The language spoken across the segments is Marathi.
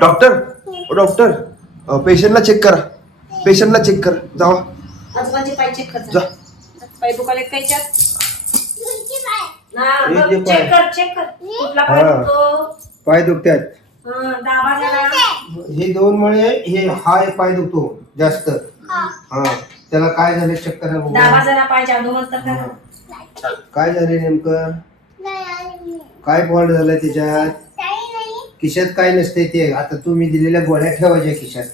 डॉक्टर डॉक्टर पेशंटला चेक करा, पेशंटला चेक करा. जावा आजोबांचे पाय चेक कर. जा. पाय दुखाले काय चेक कर. कुठला पाय हा. दुखतो? पाय दुखतात. दाबा जरा. हे दोन मुळे हे हा एक पाय दुखतो जास्त. हा त्याला काय झालं चेक करा बघू. दाबा जरा पाय जादू नंतर करा. काय झाले नेमकं, काय फॉल्ट झालाय त्याच्यात? खिशात काय नसते ते. आता तुम्ही दिलेल्या गोळ्या ठेवायच्या खिशात.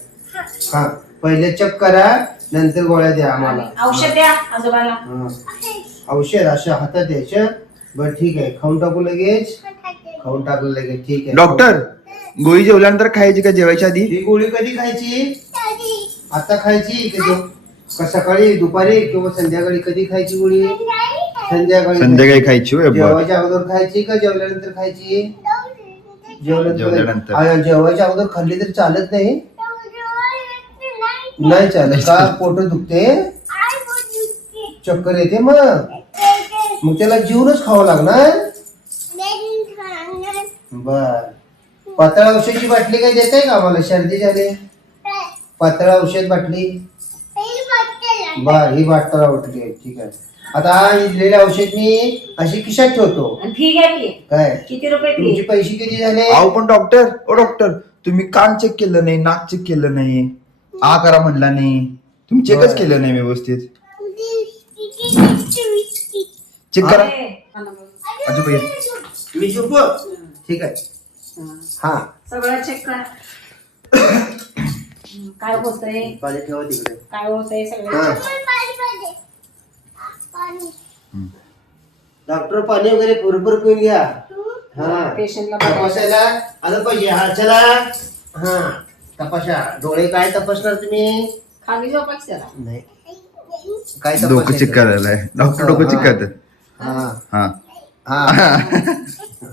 हा पहिले चेक करा, नंतर गोळ्या द्या आम्हाला. औषध द्या आजोबाला. हा. औषध अशा हातात द्यायचं. बरं ठीक आहे, खाऊन टाकू लगेच. खाऊन टाकू लगेच, ठीक आहे. डॉक्टर गोळी जेवल्यानंतर खायची का जेवायच्या आधी? ही गोळी कधी खायची? आता खायची का सकाळी, दुपारी किंवा संध्याकाळी? कधी खायची गोळी? संध्याकाळी. संध्याकाळी खायची होय. बरं. जेवायच्या अगोदर खायची का जेवल्यानंतर खायची? जेवल्यानंतर. जेवायच्या अगोदर खाल्ली तरी चालत नाही? नाही चालत का? पोट दुखते, चक्कर येते, मग त्याला जीवनच खावं लागणार. बर पातळ औषधाची बाटली काही देत आहे का आम्हाला? सर्दी झाली, पातळ औषध बाटली. बर ही पातळ औषध आहे, ठीक आहे. आता ही दिलेल्या औषध मी अशी खिशात ठेवतो. फी घ्या की. काय किती रुपये फी? तुमचे पैसे किती झाले? अहो पण डॉक्टर, ओ डॉक्टर तुम्ही कान चेक केलं नाही, नाक चेक केलं नाही, आ करा म्हणला नाही, तुम्ही चेकच केलं नाही व्यवस्थित. चेक करा. आजोबा मी झोप, ठीक आहे. हा सगळं चेक करा. काय होतंय, पाणी ठेवा तिकडे. काय होतंय सगळं. हा. डॉक्टर पाणी वगैरे बरोबर पिऊन घ्या. हा पेशंटला तपासायला आलं पाहिजे. हा चला. हा तपासा. डोळे काय तपासणार तुम्ही? खाली झोपायचं त्याला. नाही काय डोकं चेक करायला आहे. डॉक्टर डोकं चेक करतात. हा हा हा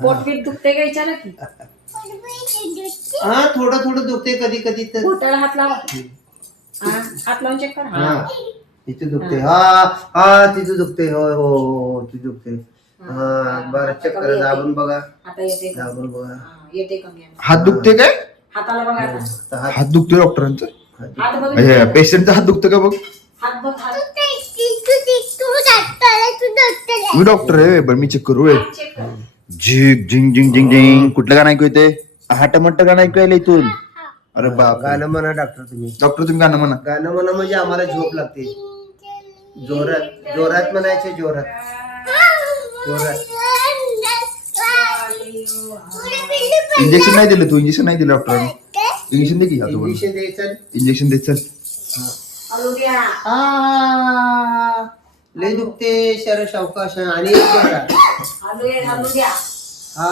पोटपीट दुखते का विचारा की. हा थोडं थोडं दुखते कधी कधी तर. पोटाला हात लावा. हात लावून चेक करा. हा तिथे दुखते. हा हा तिथे दुखते. होय हो हो तिथे दुखते. हा बरं चेक करा. दाबून बघा. आता येते का? दाबून बघा. येते कमी. हात दुखते काय? हाताला बघा आता. हात दुखतोय डॉक्टरांचा? हात बघ. म्हणजे पेशंटचा हात दुखतं का बघ? हात बघ. हात मी डॉक्टर आहे बरं, मी चेक करू. चेक कर. झिंग झिंग झिंग झिंग झिंग. कुठलं गाणं ऐकू येते? हाटमट्ट गाणं ऐकू यायला इथून? अरे बाप. गाणं म्हणा डॉक्टर तुम्ही. डॉक्टर तुम्ही गाणं म्हणा. गाणं म्हणा म्हणजे आम्हाला झोप लागते. जोरात जोरात म्हणायचे. जोरात जोरात. इंजेक्शन नाही दिलं तू? इंजेक्शन नाही दिलं डॉक्टरांनी? इंजेक्शन दे की. इंजेक्शन द्यायचं. इंजेक्शन दे चल. हलू द्या. लय दुखते शर सावकाश. आणि जोरात. हलू द्या. हा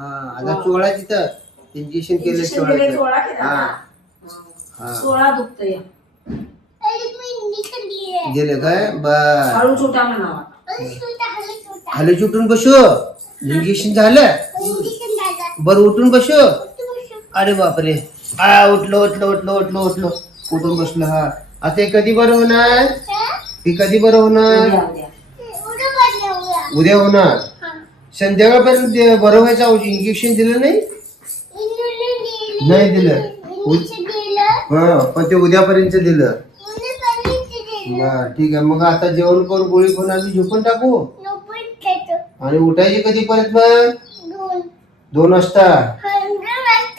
हा आता चोळा तिथं इंजेक्शन केलं. इंजेक्शन दिले, चोळा केला. हा हा. चोळा दुखतंय. गेलं काय? बर हळू छोटा म्हणावा. खाली उठून बसू. इंजेक्शन झालं. बर उठून बसू. अरे बापरे. उठलो उठलो उठलो उठलो उठलो उठून बसलो. हा आता हे कधी बरं होणार? हे कधी बरं होणार? उद्या होणार. संध्याकाळपर्यंत बरं व्हायचं. इंजेक्शन दिलं नाही? नाही दिलं. हा पण ते उद्यापर्यंत दिलं. बर ठीक आहे. मग आता जेवण करून गोळी खाऊन आम्ही झोपून टाकू. आणि उठायचे कधी परत? मग 2 वाजता.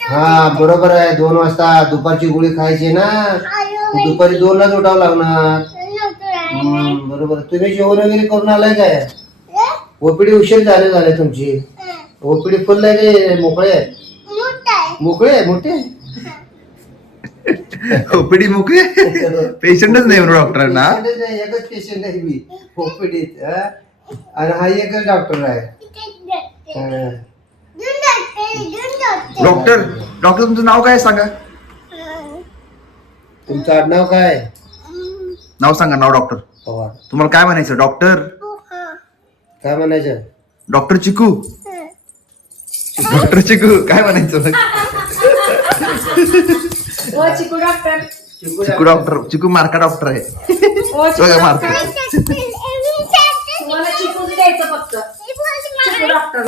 हा बरोबर आहे. 2 वाजता दुपारची गोळी खायची ना. दुपारी 2 लाच उठावं लागणार. बरोबर. तुम्ही जेवण वगैरे करून आलाय काय? ओपीडी उशीर झाले तुमची. ओपीडी फुल आहे काय मोकळे? मोकळे मोठे. ओपीडी मोकळी. पेशंटच नाही म्हणून डॉक्टरांना. एकच पेशंट आहे मी ओपीडीत. आणि हा एकच डॉक्टर आहे. डॉक्टर डॉक्टर तुमचं नाव काय सांगा? तुमचं आडनाव काय? नाव सांगा. नाव डॉक्टर. पवार. तुम्हाला काय म्हणायचं? डॉक्टर काय म्हणायचं? डॉक्टर चिकू. डॉक्टर चिकू काय म्हणायचं? चिकू डॉक्टर. चिकू डॉक्टर. चिकू मार्का डॉक्टर आहे. तुम्हाला मार्का. चिकू द्यायचं फक्त. चिकू डॉक्टर.